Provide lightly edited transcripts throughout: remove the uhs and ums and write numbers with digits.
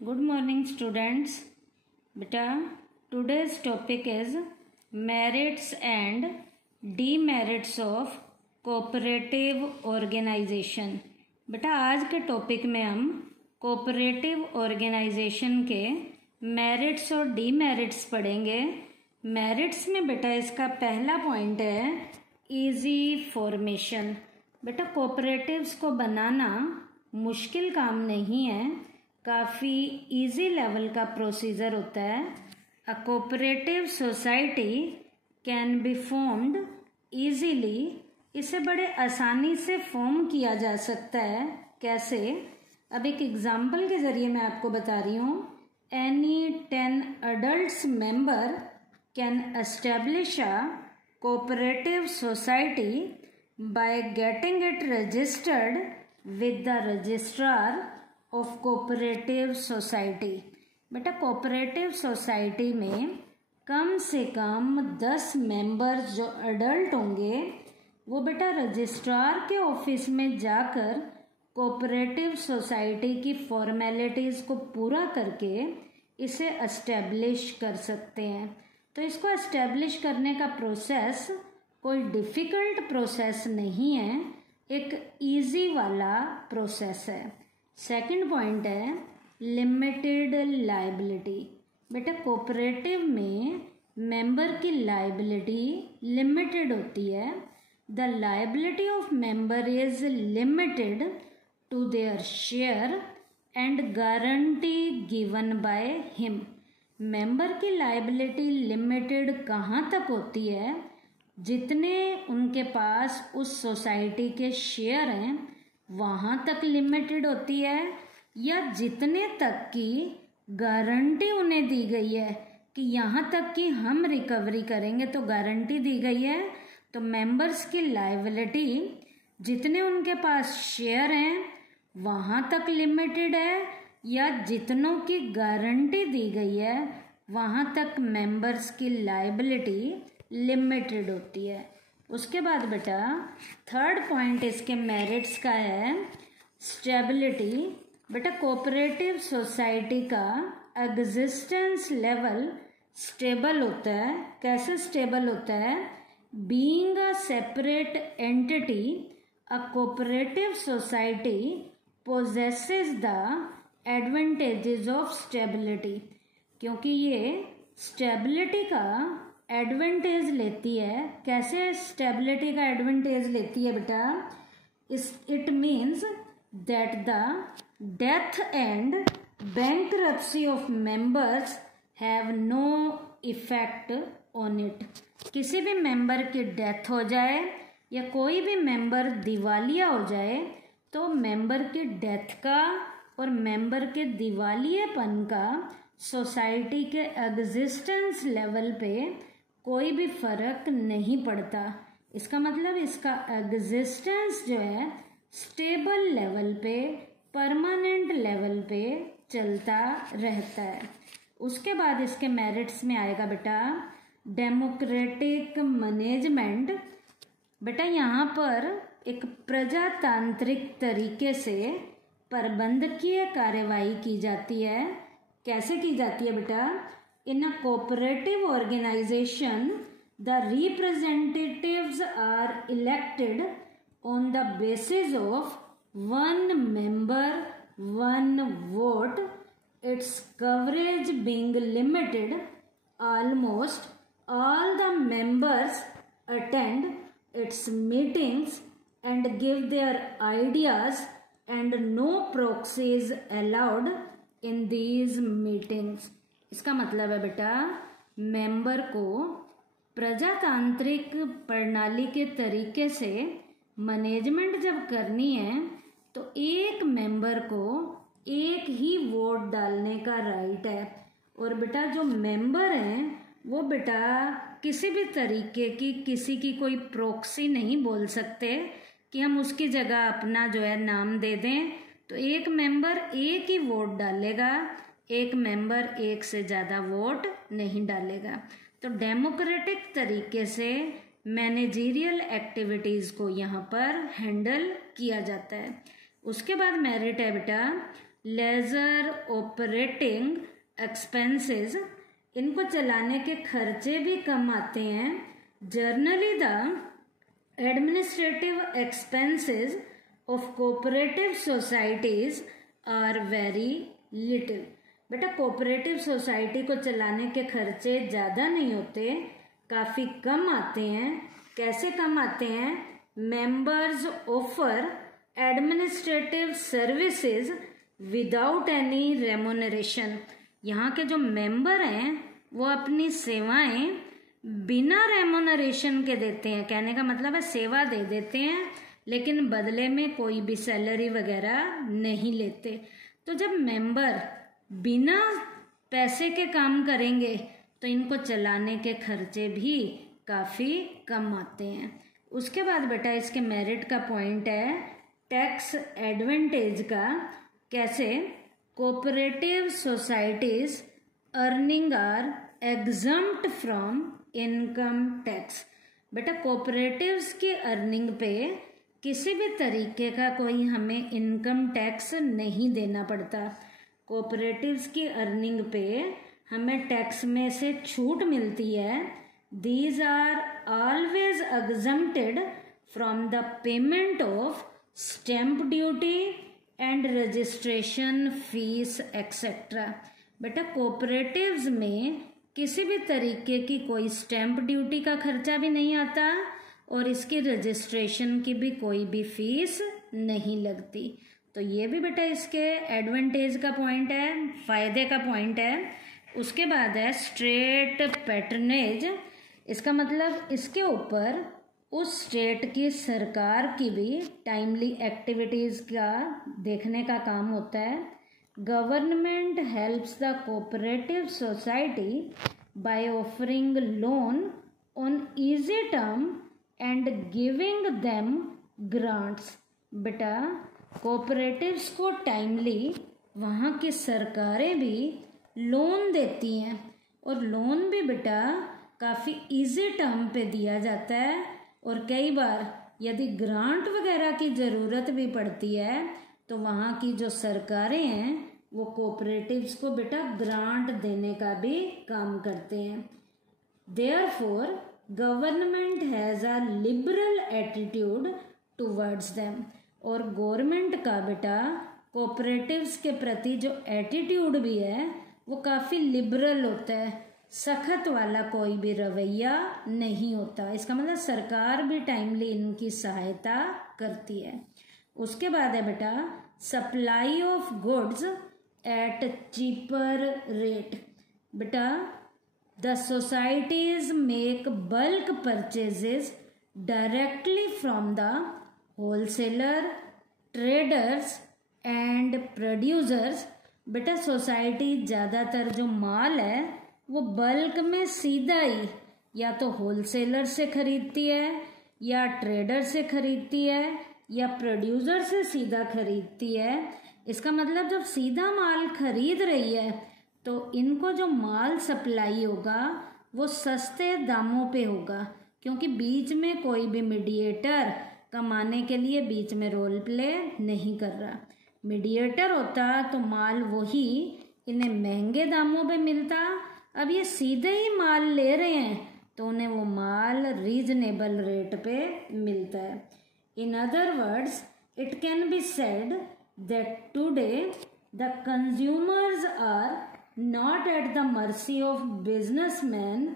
Good morning students. Beta, today's topic is merits and demerits of cooperative organization. बेटा आज के topic में हम कोऑपरेटिव ऑर्गेनाइजेशन के मेरिट्स और डीमेरिट्स पढ़ेंगे। मेरिट्स में बेटा इसका पहला पॉइंट है इजी फॉर्मेशन। बेटा कोऑपरेटिव्स को बनाना मुश्किल काम नहीं है, काफ़ी इजी लेवल का प्रोसीजर होता है। A cooperative society can be formed easily, इसे बड़े आसानी से फॉर्म किया जा सकता है। कैसे? अब एक एग्जाम्पल के जरिए मैं आपको बता रही हूँ। Any 10 adults member can establish a cooperative society by getting it registered with the registrar of cooperative society. बेटा कोऑपरेटिव सोसाइटी में कम से कम 10 मेंबर्स जो अडल्ट होंगे वो बेटा रजिस्ट्रार के ऑफिस में जाकर कोऑपरेटिव सोसाइटी की फॉर्मेलिटीज़ को पूरा करके इसे एस्टेब्लिश कर सकते हैं। तो इसको एस्टेब्लिश करने का प्रोसेस कोई डिफ़िकल्ट प्रोसेस नहीं है, एक इजी वाला प्रोसेस है। सेकंड पॉइंट है लिमिटेड लायबिलिटी। बेटा कोऑपरेटिव में मेंबर की लायबिलिटी लिमिटेड होती है। The liability of member is limited to their share and guarantee given by him. Member की लायबिलिटी लिमिटेड कहाँ तक होती है? जितने उनके पास उस सोसाइटी के शेयर हैं वहाँ तक लिमिटेड होती है, या जितने तक की गारंटी उन्हें दी गई है कि यहाँ तक कि हम रिकवरी करेंगे, तो गारंटी दी गई है। तो मेंबर्स की लायबिलिटी जितने उनके पास शेयर हैं वहाँ तक लिमिटेड है, या जितनों की गारंटी दी गई है वहाँ तक मेंबर्स की लायबिलिटी लिमिटेड होती है। उसके बाद बेटा थर्ड पॉइंट इसके मेरिट्स का है स्टेबिलिटी। बेटा कोऑपरेटिव सोसाइटी का एग्जिस्टेंस लेवल स्टेबल होता है। कैसे स्टेबल होता है? Being a separate entity, a cooperative society possesses the advantages of stability. क्योंकि ये स्टेबिलिटी का एडवांटेज लेती है। कैसे स्टेबिलिटी का एडवांटेज लेती है बेटा? It means that the death and bankruptcy of members have no effect on it. किसी भी मेंबर की डेथ हो जाए या कोई भी मेंबर दिवालिया हो जाए तो मेंबर की डेथ का और मेंबर के दिवालियेपन का सोसाइटी के एग्जिस्टेंस लेवल पे कोई भी फर्क नहीं पड़ता। इसका मतलब इसका एग्जिस्टेंस जो है स्टेबल लेवल पे, परमानेंट लेवल पे चलता रहता है। उसके बाद इसके मेरिट्स में आएगा बेटा डेमोक्रेटिक मैनेजमेंट। बेटा यहाँ पर एक प्रजातांत्रिक तरीके से प्रबंधकीय कार्यवाही की जाती है। कैसे की जाती है बेटा? In a cooperative organization, the representatives are elected on the basis of one member, one vote, its coverage being limited. Almost all the members attend its meetings and give their ideas, and no proxies allowed in these meetings. इसका मतलब है बेटा member को प्रजातांत्रिक प्रणाली के तरीके से मैनेजमेंट जब करनी है तो एक मेंबर को एक ही वोट डालने का राइट है। और बेटा जो मेंबर हैं वो बेटा किसी भी तरीके की किसी की कोई प्रॉक्सी नहीं बोल सकते कि हम उसकी जगह अपना जो है नाम दे दें। तो एक मेंबर एक ही वोट डालेगा, एक मेंबर एक से ज़्यादा वोट नहीं डालेगा। तो डेमोक्रेटिक तरीके से मैनेजरियल एक्टिविटीज़ को यहाँ पर हैंडल किया जाता है। उसके बाद मेरिट है बेटा लेजर ऑपरेटिंग एक्सपेंसेस, इनको चलाने के खर्चे भी कम आते हैं। Generally the administrative expenses of cooperative societies are very little. बेटा कोऑपरेटिव सोसाइटी को चलाने के खर्चे ज़्यादा नहीं होते, काफ़ी कम आते हैं। कैसे कम आते हैं? Members offer administrative services without any remuneration. यहाँ के जो मेंबर हैं वो अपनी सेवाएं बिना रेमुनरेशन के देते हैं। कहने का मतलब है सेवा दे देते हैं लेकिन बदले में कोई भी सैलरी वगैरह नहीं लेते। तो जब मेंबर बिना पैसे के काम करेंगे तो इनको चलाने के खर्चे भी काफ़ी कम आते हैं। उसके बाद बेटा इसके मेरिट का पॉइंट है टैक्स एडवांटेज का। कैसे? Cooperative societies earning are exempt from income tax. बेटा कोऑपरेटिव्स की अर्निंग पे किसी भी तरीके का कोई हमें इनकम टैक्स नहीं देना पड़ता। कोऑपरेटिव्स की अर्निंग पे हमें टैक्स में से छूट मिलती है। These are always exempted from the payment of stamp duty and registration fees etcetera. बेटा कोऑपरेटिव्स में किसी भी तरीके की कोई स्टैम्प ड्यूटी का खर्चा भी नहीं आता और इसकी रजिस्ट्रेशन की भी कोई भी फीस नहीं लगती। तो ये भी बेटा इसके एडवांटेज का पॉइंट है, फ़ायदे का पॉइंट है। उसके बाद है स्टेट पैटर्नेज। इसका मतलब इसके ऊपर उस स्टेट की सरकार की भी टाइमली एक्टिविटीज़ का देखने का काम होता है। Government helps the cooperative society by offering loan on easy term and giving them grants. बेटा कोऑपरेटिव्स को टाइमली वहाँ की सरकारें भी लोन देती हैं और लोन भी बेटा काफ़ी इजी टर्म पे दिया जाता है। और कई बार यदि ग्रांट वगैरह की ज़रूरत भी पड़ती है तो वहाँ की जो सरकारें हैं वो कोऑपरेटिव्स को बेटा ग्रांट देने का भी काम करते हैं। Therefore government has a liberal attitude towards them. और गवर्नमेंट का बेटा कोऑपरेटिव्स के प्रति जो एटीट्यूड भी है वो काफ़ी लिबरल होता है, सख्त वाला कोई भी रवैया नहीं होता। इसका मतलब सरकार भी टाइमली इनकी सहायता करती है। उसके बाद है बेटा supply of goods at cheaper rate. बेटा the societies make bulk purchases directly from the wholesaler, traders and producers. बेटा सोसाइटी ज़्यादातर जो माल है वो बल्क में सीधा ही या तो होलसेलर से खरीदती है या ट्रेडर से खरीदती है या प्रोड्यूसर से सीधा खरीदती है। इसका मतलब जब सीधा माल खरीद रही है तो इनको जो माल सप्लाई होगा वो सस्ते दामों पे होगा, क्योंकि बीच में कोई भी मीडिएटर कमाने के लिए बीच में रोल प्ले नहीं कर रहा। मीडिएटर होता तो माल वही इन्हें महंगे दामों पे मिलता। अब ये सीधे ही माल ले रहे हैं तो उन्हें वो माल रीजनेबल रेट पे मिलता है। In other words it can be said that today the consumers are not at the mercy of businessman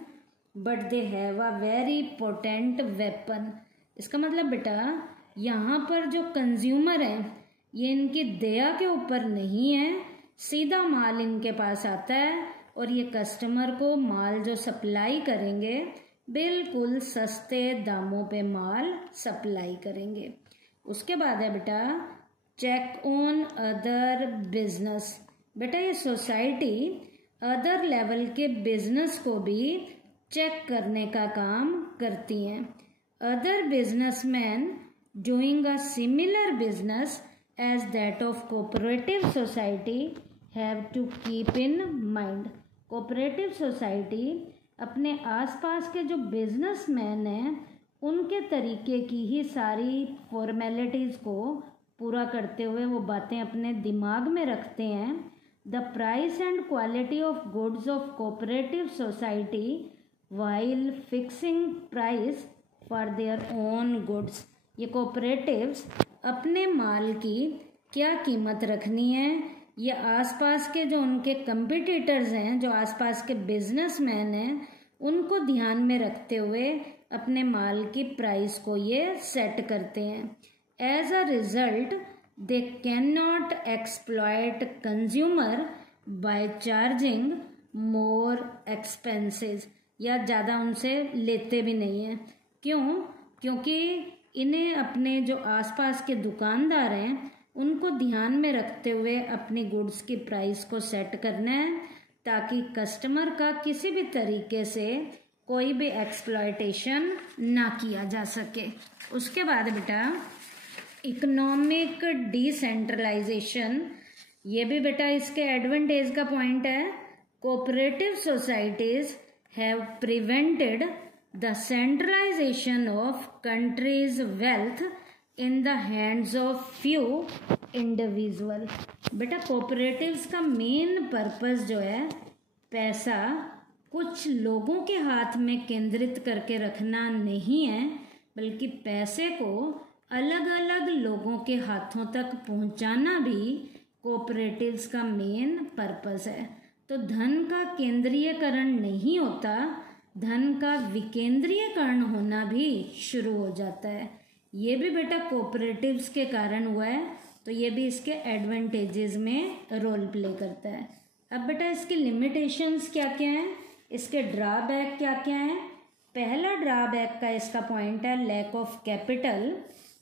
but they have a very potent weapon. इसका मतलब बेटा यहाँ पर जो कंज्यूमर हैं ये इनकी दया के ऊपर नहीं है, सीधा माल इनके पास आता है और ये कस्टमर को माल जो सप्लाई करेंगे बिल्कुल सस्ते दामों पे माल सप्लाई करेंगे। उसके बाद है बेटा चेक ऑन अदर बिजनेस। बेटा ये सोसाइटी अदर लेवल के बिजनेस को भी चेक करने का काम करती हैं। Other businessman doing a similar business as that of cooperative society have to keep in mind। Cooperative society अपने आसपास के जो बिजनेसमैन हैं उनके तरीके की ही सारी फॉर्मेलिटीज़ को पूरा करते हुए वो बातें अपने दिमाग में रखते हैं, the price and quality of goods of cooperative society while fixing price for their own goods. ये कोऑपरेटिव्स अपने माल की क्या कीमत रखनी है, ये आसपास के जो उनके कंपटीटर्स हैं, जो आसपास के बिजनेसमैन हैं, उनको ध्यान में रखते हुए अपने माल की प्राइस को ये सेट करते हैं। As a result they can not exploit consumer by charging more expenses, या ज़्यादा उनसे लेते भी नहीं हैं। क्यों? क्योंकि इन्हें अपने जो आसपास के दुकानदार हैं उनको ध्यान में रखते हुए अपनी गुड्स की प्राइस को सेट करना है, ताकि कस्टमर का किसी भी तरीके से कोई भी एक्सप्लॉयटेशन ना किया जा सके। उसके बाद बेटा इकोनॉमिक डिसेंट्रलाइजेशन, ये भी बेटा इसके एडवांटेज का पॉइंट है। Cooperative societies have prevented the centralisation of country's wealth in the hands of few individual. बेटा कोऑपरेटिव्स का मेन पर्पस जो है पैसा कुछ लोगों के हाथ में केंद्रित करके रखना नहीं है, बल्कि पैसे को अलग अलग लोगों के हाथों तक पहुंचाना भी कोऑपरेटिव्स का मेन पर्पस है। तो धन का केंद्रीयकरण नहीं होता, धन का विकेंद्रीयकरण होना भी शुरू हो जाता है। ये भी बेटा कोऑपरेटिव्स के कारण हुआ है, तो ये भी इसके एडवांटेजेस में रोल प्ले करता है। अब बेटा इसकी लिमिटेशंस क्या क्या हैं, इसके ड्रॉबैक क्या क्या हैं। पहला ड्रॉबैक का इसका पॉइंट है lack of capital.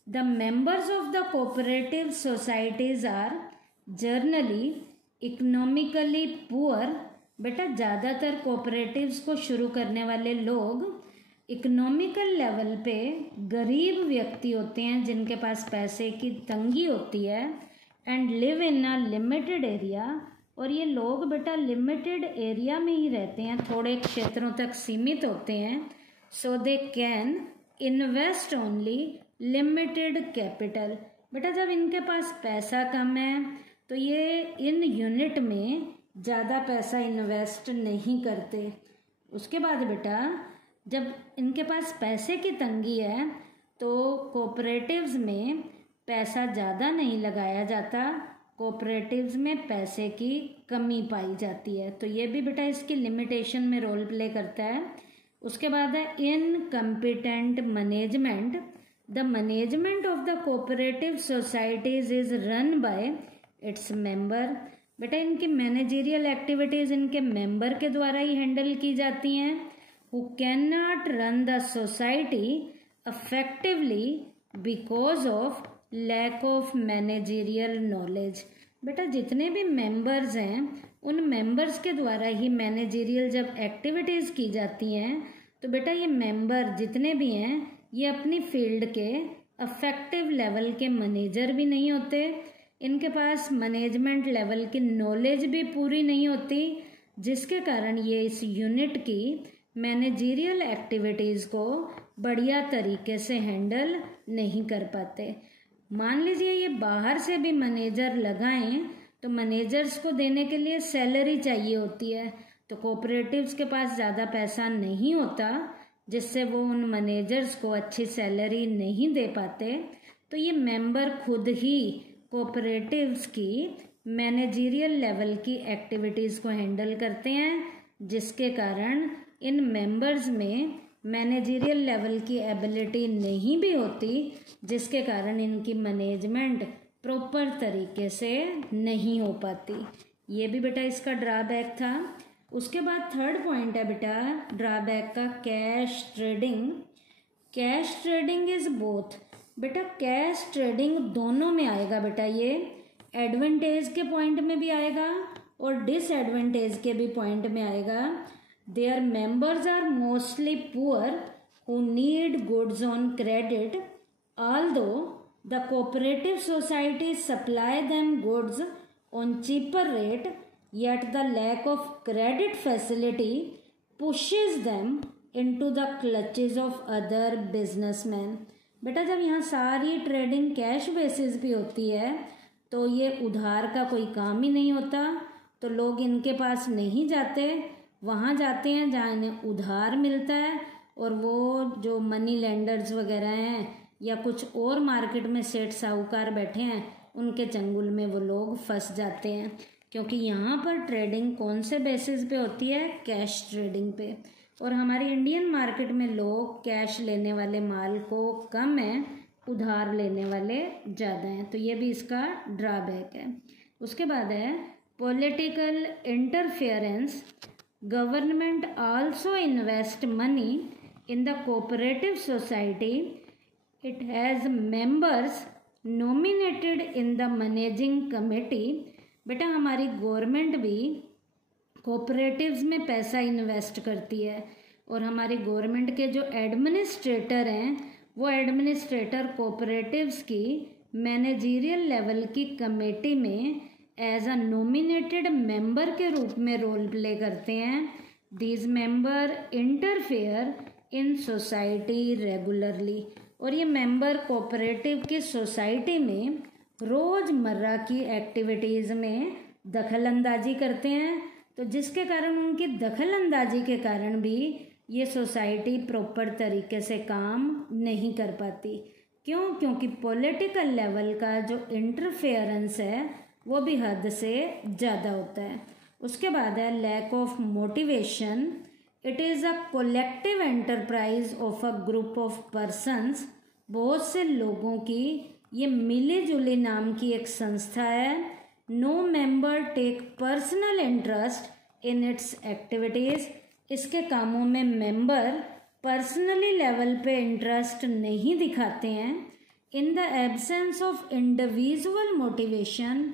The members of the cooperative societies are generally economically poor. बेटा ज़्यादातर कोऑपरेटिव्स को शुरू करने वाले लोग इकोनॉमिकल लेवल पे गरीब व्यक्ति होते हैं, जिनके पास पैसे की तंगी होती है, and live in a limited area. और ये लोग बेटा लिमिटेड एरिया में ही रहते हैं, थोड़े क्षेत्रों तक सीमित होते हैं। So they can invest only limited capital. बेटा जब इनके पास पैसा कम है तो ये इन यूनिट में ज़्यादा पैसा इन्वेस्ट नहीं करते। उसके बाद बेटा जब इनके पास पैसे की तंगी है तो कोऑपरेटिव्स में पैसा ज़्यादा नहीं लगाया जाता, कोऑपरेटिव्स में पैसे की कमी पाई जाती है। तो ये भी बेटा इसकी लिमिटेशन में रोल प्ले करता है। उसके बाद है incompetent management. The management of the cooperative societies is run by its member. बेटा इनकी मैनेजरियल एक्टिविटीज़ इनके मेंबर के द्वारा ही हैंडल की जाती हैं, who cannot run the society effectively because of lack of managerial knowledge। बेटा जितने भी मेंबर्स हैं उन मेंबर्स के द्वारा ही मैनेजरियल जब एक्टिविटीज़ की जाती हैं, तो बेटा ये मेंबर जितने भी हैं ये अपनी फील्ड के अफेक्टिव लेवल के मैनेजर भी नहीं होते, इनके पास मैनेजमेंट लेवल की नॉलेज भी पूरी नहीं होती, जिसके कारण ये इस यूनिट की मैनेजरियल एक्टिविटीज़ को बढ़िया तरीके से हैंडल नहीं कर पाते। मान लीजिए ये बाहर से भी मैनेजर लगाएं तो मैनेजर्स को देने के लिए सैलरी चाहिए होती है, तो कोऑपरेटिव्स के पास ज़्यादा पैसा नहीं होता, जिससे वो उन मैनेजर्स को अच्छी सैलरी नहीं दे पाते। तो ये मेंबर खुद ही कोऑपरेटिव्स की मैनेजरियल लेवल की एक्टिविटीज़ को हैंडल करते हैं, जिसके कारण इन मेंबर्स में मैनेजरियल लेवल की एबिलिटी नहीं भी होती, जिसके कारण इनकी मैनेजमेंट प्रॉपर तरीके से नहीं हो पाती। ये भी बेटा इसका ड्रॉबैक था। उसके बाद थर्ड पॉइंट है बेटा ड्रॉबैक का cash trading. Cash trading is both. बेटा कैश ट्रेडिंग दोनों में आएगा बेटा, ये एडवांटेज के पॉइंट में भी आएगा और डिसएडवांटेज के भी पॉइंट में आएगा। Their members are mostly poor who need goods on credit, although the cooperative societies supply them goods on cheaper rate, yet the lack of credit facility pushes them into the clutches of other businessmen। बेटा जब यहाँ सारी trading cash basis पे होती है तो ये उधार का कोई काम ही नहीं होता, तो लोग इनके पास नहीं जाते, वहाँ जाते हैं जहाँ इन्हें उधार मिलता है। और वो जो मनी लेंडर्स वगैरह हैं या कुछ और मार्केट में सेठ साहूकार बैठे हैं, उनके चंगुल में वो लोग फंस जाते हैं, क्योंकि यहाँ पर ट्रेडिंग कौन से बेसिस पे होती है, कैश ट्रेडिंग पे। और हमारी इंडियन मार्केट में लोग कैश लेने वाले माल को कम है, उधार लेने वाले ज़्यादा हैं, तो ये भी इसका ड्रॉबैक है। उसके बाद है political interference. Government also invest money in the cooperative society. It has members nominated in the managing committee. बेटा हमारी गवर्नमेंट भी कोऑपरेटिव्स में पैसा इन्वेस्ट करती है, और हमारी गवर्नमेंट के जो एडमिनिस्ट्रेटर हैं वो एडमिनिस्ट्रेटर कोऑपरेटिव्स की मैनेजरियल लेवल की कमेटी में एज अ नॉमिनेटेड मेंबर के रूप में रोल प्ले करते हैं। These member interfere in society regularly. और ये मेंबर कोऑपरेटिव की सोसाइटी में रोज़मर्रा की एक्टिविटीज़ में दखल अंदाजी करते हैं, तो जिसके कारण उनकी दखल अंदाजी के कारण भी ये सोसाइटी प्रॉपर तरीके से काम नहीं कर पाती। क्यों? क्योंकि पॉलिटिकल लेवल का जो इंटरफेरेंस है वो भी हद से ज़्यादा होता है। उसके बाद है lack of motivation. It is a collective enterprise of a group of persons. बहुत से लोगों की ये मिली जुली नाम की एक संस्था है। No member take personal interest in its activities. इसके कामों में मेंबर पर्सनली लेवल पे इंटरेस्ट नहीं दिखाते हैं। In the absence of individual motivation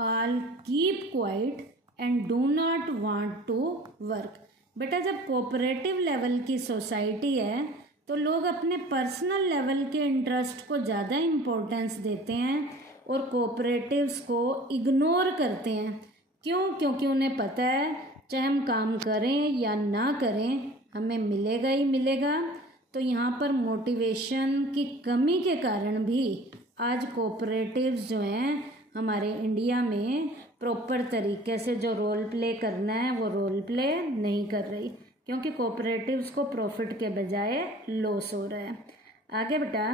all keep quiet and do not want to work. बेटा जब कोऑपरेटिव लेवल की सोसाइटी है तो लोग अपने पर्सनल लेवल के इंटरेस्ट को ज़्यादा इम्पोर्टेंस देते हैं और कोऑपरेटिव्स को इग्नोर करते हैं। क्यों? क्योंकि उन्हें पता है चाहे हम काम करें या ना करें हमें मिलेगा ही मिलेगा। तो यहाँ पर मोटिवेशन की कमी के कारण भी आज कोऑपरेटिव्स जो हैं हमारे इंडिया में प्रॉपर तरीके से जो रोल प्ले करना है वो रोल प्ले नहीं कर रही, क्योंकि कोऑपरेटिव्स को प्रॉफिट के बजाय लॉस हो रहा है। आगे बेटा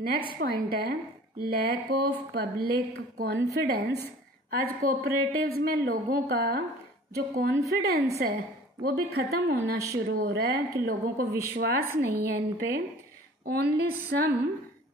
नेक्स्ट पॉइंट है लैक ऑफ पब्लिक कॉन्फिडेंस। आज कोऑपरेटिव्स में लोगों का जो कॉन्फिडेंस है वो भी ख़त्म होना शुरू हो रहा है कि लोगों को विश्वास नहीं है इन पे। Only some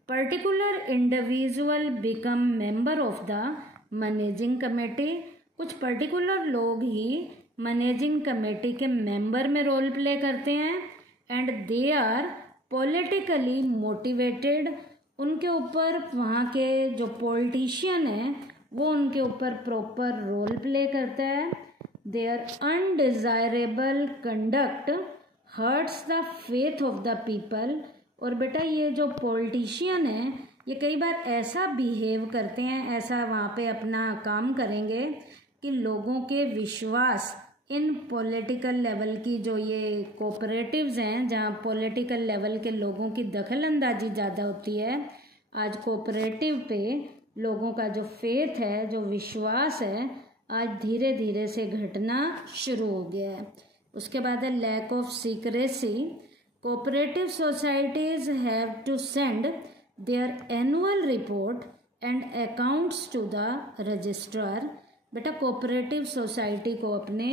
particular individual become member of the managing committee. कुछ पर्टिकुलर लोग ही मैनेजिंग कमेटी के मेंबर में रोल प्ले करते हैं and they are politically motivated. उनके ऊपर वहाँ के जो पॉलिटिशियन हैं वो उनके ऊपर प्रॉपर रोल प्ले करता है। Their undesirable conduct hurts the faith of the people. और बेटा ये जो पॉलिटिशियन हैं ये कई बार ऐसा बिहेव करते हैं, ऐसा वहाँ पे अपना काम करेंगे कि लोगों के विश्वास इन पॉलिटिकल लेवल की जो ये कोऑपरेटिव्स हैं जहाँ पॉलिटिकल लेवल के लोगों की दखल अंदाजी ज़्यादा होती है, आज कोऑपरेटिव पे लोगों का जो फेथ है, जो विश्वास है, आज धीरे धीरे से घटना शुरू हो गया है। उसके बाद है lack of secrecy. Cooperative societies have to send their annual report and accounts to the registrar. बेटा कोऑपरेटिव सोसाइटी को अपने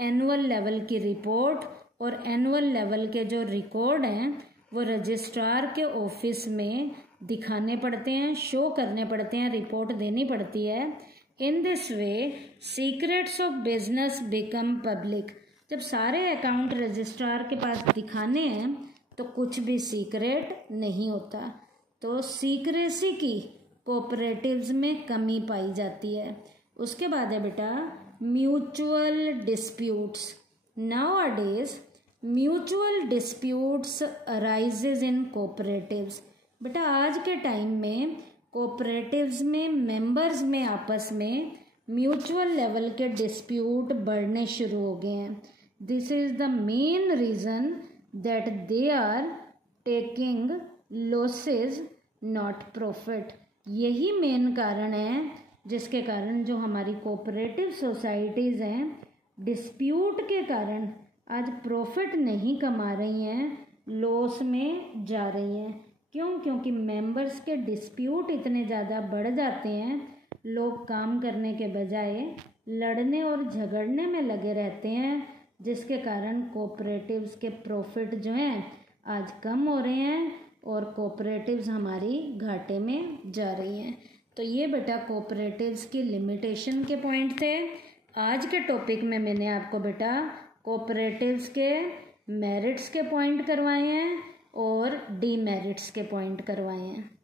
एनुअल लेवल की रिपोर्ट और एनुअल लेवल के जो रिकॉर्ड हैं वो रजिस्ट्रार के ऑफिस में दिखाने पड़ते हैं, शो करने पड़ते हैं, रिपोर्ट देनी पड़ती है। In this way secrets of business become public. जब सारे अकाउंट रजिस्ट्रार के पास दिखाने हैं तो कुछ भी सीक्रेट नहीं होता। तो सीक्रेसी की कोऑपरेटिव्स में कमी पाई जाती है। उसके बाद है बेटा mutual disputes. Nowadays mutual disputes arises in cooperatives. बेटा आज के टाइम में कोऑपरेटिव्स में मेंबर्स में आपस में म्यूचुअल लेवल के डिस्प्यूट बढ़ने शुरू हो गए हैं। This is the main reason that they are taking losses not profit. यही मेन कारण है जिसके कारण जो हमारी कोऑपरेटिव सोसाइटीज़ हैं डिस्प्यूट के कारण आज प्रॉफिट नहीं कमा रही हैं, लॉस में जा रही हैं। क्यों? क्योंकि मेंबर्स के डिस्प्यूट इतने ज़्यादा बढ़ जाते हैं, लोग काम करने के बजाय लड़ने और झगड़ने में लगे रहते हैं, जिसके कारण कोऑपरेटिव्स के प्रॉफिट जो हैं आज कम हो रहे हैं और कोऑपरेटिव्स हमारी घाटे में जा रही हैं। तो ये बेटा कोऑपरेटिव्स की लिमिटेशन के पॉइंट थे। आज के टॉपिक में मैंने आपको बेटा कोऑपरेटिव्स के मेरिट्स के पॉइंट करवाए हैं और डीमेरिट्स के पॉइंट करवाए हैं।